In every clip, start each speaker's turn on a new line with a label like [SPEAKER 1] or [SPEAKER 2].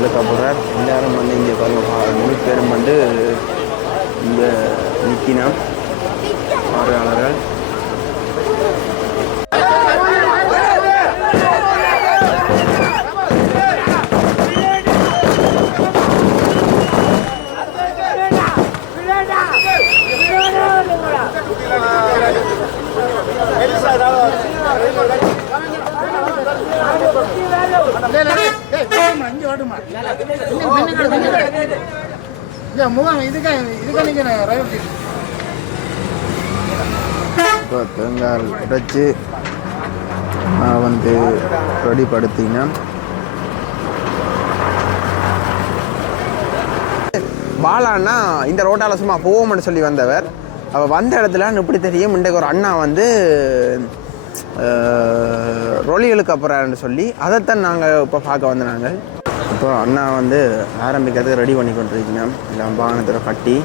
[SPEAKER 1] அழுக்க போகிறார் எல்லாரும் வந்து இங்கே பாருங்கள் முழு பேரும் வந்து இந்த நிற்கினோம் பார்வையாளர்கள்
[SPEAKER 2] முகம் இதுக்கு இதுக்கு நிற்கிறேன் ரயில்
[SPEAKER 1] இப்போ தேங்காய் உடைச்சு நான் வந்து ரெடிப்படுத்தினேன் பாலான்னா இந்த ரோட்டால சும்மா போவோம்னு சொல்லி வந்தவர். அவள் வந்த இடத்துல இப்படி தெரியும் இன்றைக்கு ஒரு அண்ணா வந்து ரொலி இழுக்க போகிறாருன்னு சொல்லி அதைத்தான் நாங்கள் இப்போ பார்க்க வந்த நாங்கள் இப்போ அண்ணா வந்து ஆரம்பிக்கிறதுக்கு ரெடி பண்ணி கொண்டிருக்கீங்க எல்லாம் வாகனத்தில் கட்டி.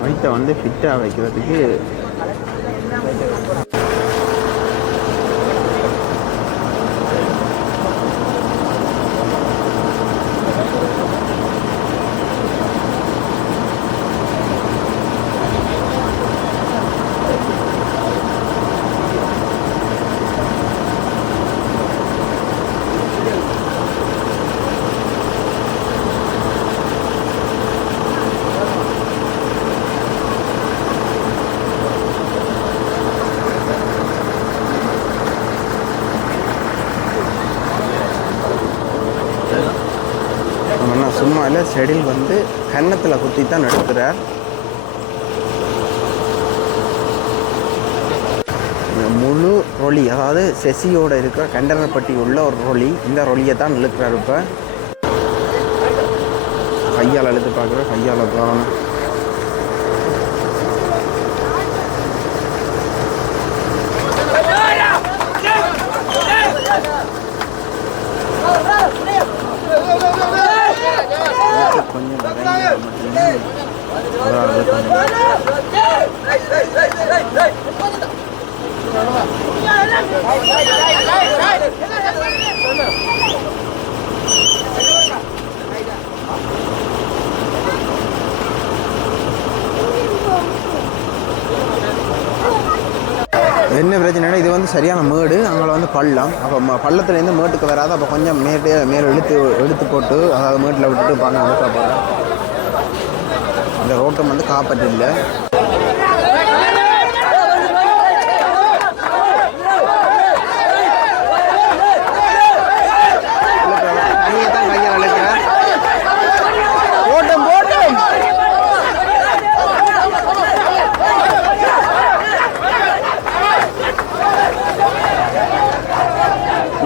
[SPEAKER 1] வயிற்றை வந்து ஃபிட்டாக வைக்கிறதுக்கு அதனால் சும்மா செடில் வந்து கன்னத்தில் குத்தி தான் நடத்துகிறார் முழு ரொலி அதாவது செசியோட இருக்கிற கண்டனர் பட்டி உள்ள ஒரு ரொலி இந்த ரொலியை தான் இழுக்கிறார் இப்போ. கையால் அழுத்து பார்க்குற கையால் தான் கொஞ்சம் இறங்கினா என்ன பிரச்சனைனா இது வந்து சரியான மேடு அங்கே வந்து பள்ளம். அப்போ ம பள்ளத்துலேருந்து மேட்டுக்கு வராது அப்போ கொஞ்சம் மேட்டு மேலே இழுத்து எடுத்து போட்டு அதாவது மேட்டில் விட்டுட்டு பாருங்க அனுப்ப போகிறேன் இந்த ரோட்டம் வந்து காப்பாற்று இல்லை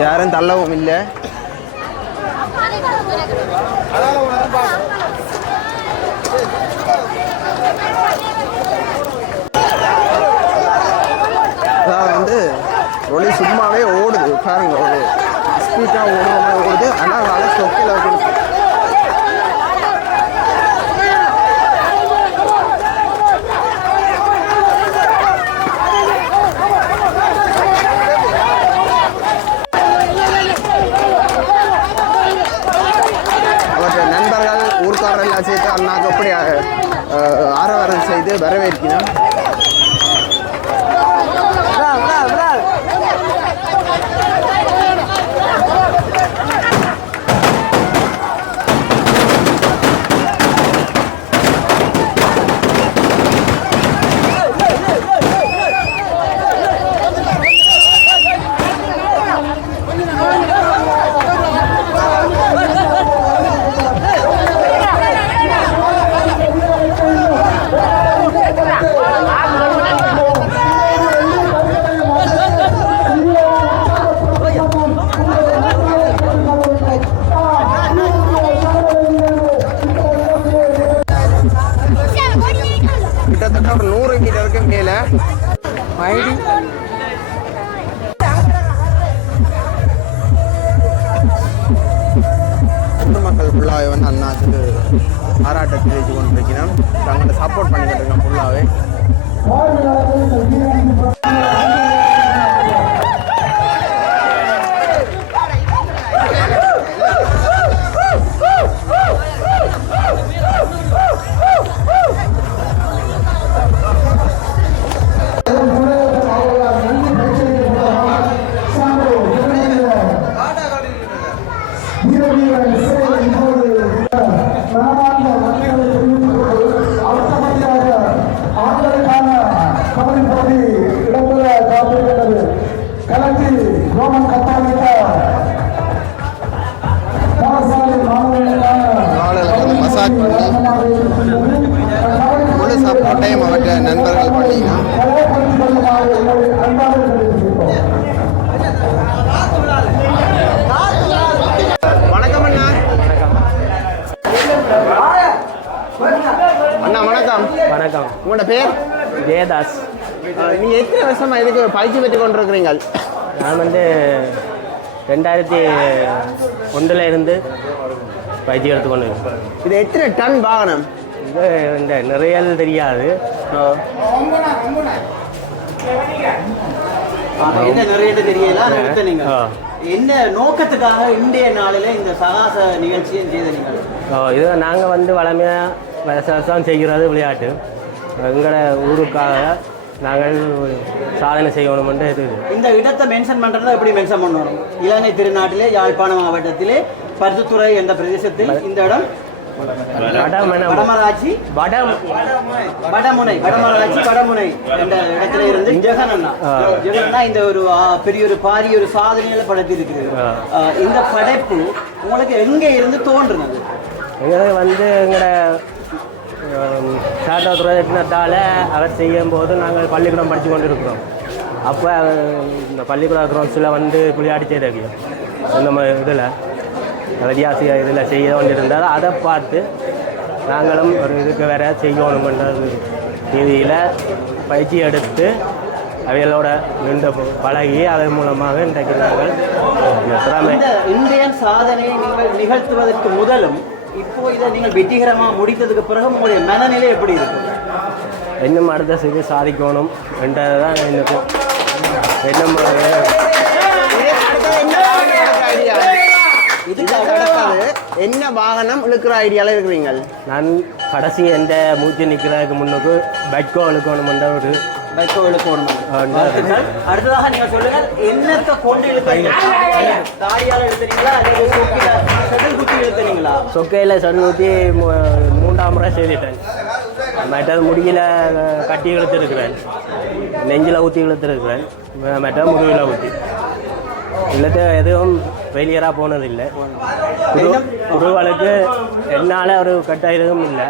[SPEAKER 1] யாரும் தள்ளவும் இல்லை. அதாவது வந்து ஒளி சும்மாவே ஓடுது. பாருங்க ஒரு ஸ்பீட்டாக ஓடுற ஓடுது. ஆனால் அதனால சொக்கில் இருக்கு அவற்றை நண்பர்கள் ஊர்க்காரர்கள் எல்லாம் சேர்த்து அண்ணாக்கு எப்படி அஹ், ஆரவாரம் செய்து வரவேற்கிறோம். ஃபுல்லாகவே வந்து அண்ணாக்கு ஆராட்டத்தை தெரிவித்து கொண்டிருக்கிறோம் நாங்கள் சப்போர்ட் பண்ணிக்கிட்டு இருக்கோம் ஃபுல்லாகவே உங்களோட பேர்?
[SPEAKER 3] ஜெயதாஸ்.
[SPEAKER 1] அஹ், நீங்க எத்தனை வருஷமா இதுக்கு பயிற்சி பெற்று கொண்டிருக்கிறீங்க
[SPEAKER 3] நான் வந்து ரெண்டாயிரத்தி ஒன்றில் இருந்து பயிற்சி எடுத்துக்கொண்டு இருக்கேன்
[SPEAKER 1] இது எத்தனை டன் வாகனம்?
[SPEAKER 3] இது இந்த நிறையல் தெரியாது.
[SPEAKER 4] என்ன நிறைய தெரியல? ஆனா எடுத்த நீங்க.
[SPEAKER 3] ஆ.
[SPEAKER 4] என்ன நோக்கத்துக்காக இந்திய நாளில இந்த சகாச நிகழ்ச்சியை செய்த நீங்கள்?
[SPEAKER 3] இது நாங்கள் வந்து வளமையாக வருஷம் வருஷம் செய்கிறது விளையாட்டு. எங்களோட ஊருக்காக நாங்கள் ஒரு சாதனை செய்யணுமென்று இது.
[SPEAKER 4] இந்த இடத்தை மென்ஷன் பண்றதா எப்படி மென்ஷன் பண்ணணும் இலங்கை திருநாட்டிலே யாழ்ப்பாணம் மாவட்டத்திலே பருத்துத்துறை என்ற பிரதேசத்தில் இந்த இடம் வடமராட்சி
[SPEAKER 3] வடம்
[SPEAKER 4] வடமுனை வடமராட்சி வடமுனை என்ற இடத்துல இருந்து இந்த ஒரு பெரிய ஒரு பாரிய ஒரு சாதனையில படைத்து இருக்குது
[SPEAKER 3] ஆ.
[SPEAKER 4] ஆ, இந்த படைப்பு உங்களுக்கு எங்க இருந்து தோன்றுனது?
[SPEAKER 3] வந்து எங்களோட சாரதா துறையினத்தால் அவர் செய்யும் போது நாங்கள் பள்ளிக்கூடம் படித்து கொண்டு இருக்கிறோம் அப்போ இந்த பள்ளிக்கூட கிரௌண்ட்ஸில் வந்து விளையாடி செய்தாங்க இந்த இதில் வித்தியாச இதில் செய்ய கொண்டிருந்தால் அதை பார்த்து நாங்களும் ஒரு இதுக்கு வேற செய்யணுமென்ற ரீதியில் பயிற்சி எடுத்து அவைகளோட நின்று பழகி அதன் மூலமாக இன்றைக்கு நாங்கள் திறமை
[SPEAKER 4] இந்தியன் சாதனையை நீங்கள் நிகழ்த்துவதற்கு முதலும் இப்போ இதை நீங்கள் வெற்றிகரமா முடித்ததுக்கு பிறகு உங்களுடைய மனநிலை எப்படி இருக்கும்?
[SPEAKER 3] இன்னும் அடுத்த செய்தி சாதிக்கணும் என்றது தான் எனக்கு இன்னும்
[SPEAKER 1] என்ன வாகனம் இழுக்கிற ஐடியால இருக்கிறீங்க
[SPEAKER 3] நான் கடைசி எந்த மூச்சு நிற்கிறதுக்கு முன்னுக்கு பைக்கோ இழுக்கணும் என்ற ஒரு ஆ,
[SPEAKER 4] வாழ்த்துக்கள். அடுத்ததாக நீங்க சொல்லுங்க என்னத்தை கொண்டு இழுத்தீங்க தாடியால இழுத்தீங்களா அல்லது சொக்கில செடல் குத்தி
[SPEAKER 3] சொக்கையில் மூன்றாம் முறை செய்துட்டேன். மற்றது முடியல கட்டி இழுத்துருக்கிறேன். நெஞ்சில் ஊற்றி இழுத்துருக்கிறேன். மற்ற முதுகில் ஊற்றி இழுத்து எதுவும் ஃபெயிலியராக போனதில்லை. குரு குருவளுக்கு என்னால் ஒரு கட்டாயம் இல்லை.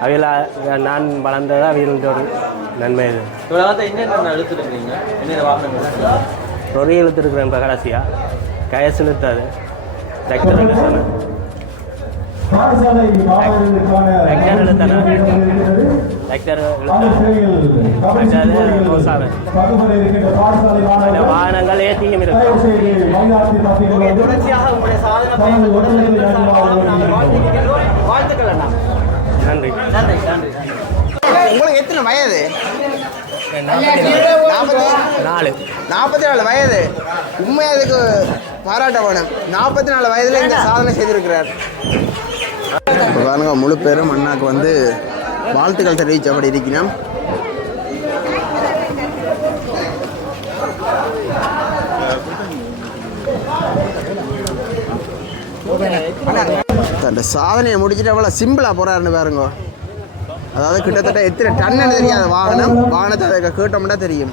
[SPEAKER 3] அவையில் நான் வளர்ந்ததாக அவைகளுக்கு ஒரு நன்மை இது
[SPEAKER 4] உலகத்தை என்னென்ன இழுத்துருக்கீங்க என்னென்ன வாகனங்கள்
[SPEAKER 3] ரொறி இழுத்துருக்குறேன் இப்போ கடைசியாக கயசு இழுத்தாது டிராக்டர் இழுத்தேன் டிராக்டர் இழுத்தேன் டிராக்டர்
[SPEAKER 5] மாணவர்கள்
[SPEAKER 3] வாகனங்கள் ஏற்றியும் இருக்கு.
[SPEAKER 4] தொடர்ச்சியாக உங்களுடைய சாதனை. வாழ்த்துக்கள்
[SPEAKER 3] நன்றி
[SPEAKER 4] நன்றி நன்றி.
[SPEAKER 1] உங்களுக்கு எத்தனை வயது? நாற்பத்தி
[SPEAKER 3] நாலு
[SPEAKER 1] நாற்பத்தி நாலு வயது. உண்மையாக இதுக்கு பாராட்ட வேணும். நாற்பத்தி நாலு வயதுல இந்த சாதனை செய்திருக்கிறார். இப்போ பாருங்க முழு பேரும் அண்ணாக்கு வந்து வாழ்த்துக்கள் அப்படி இருக்கிறோம். அந்த சாதனையை முடிச்சுட்டு அவ்வளோ சிம்பிளாக போகிறாருன்னு பாருங்க. அதாவது கிட்டத்தட்ட எத்தனை டன்னு தெரியாத வாகனம் வாகனத்தை கேட்டோம்னா தெரியும்.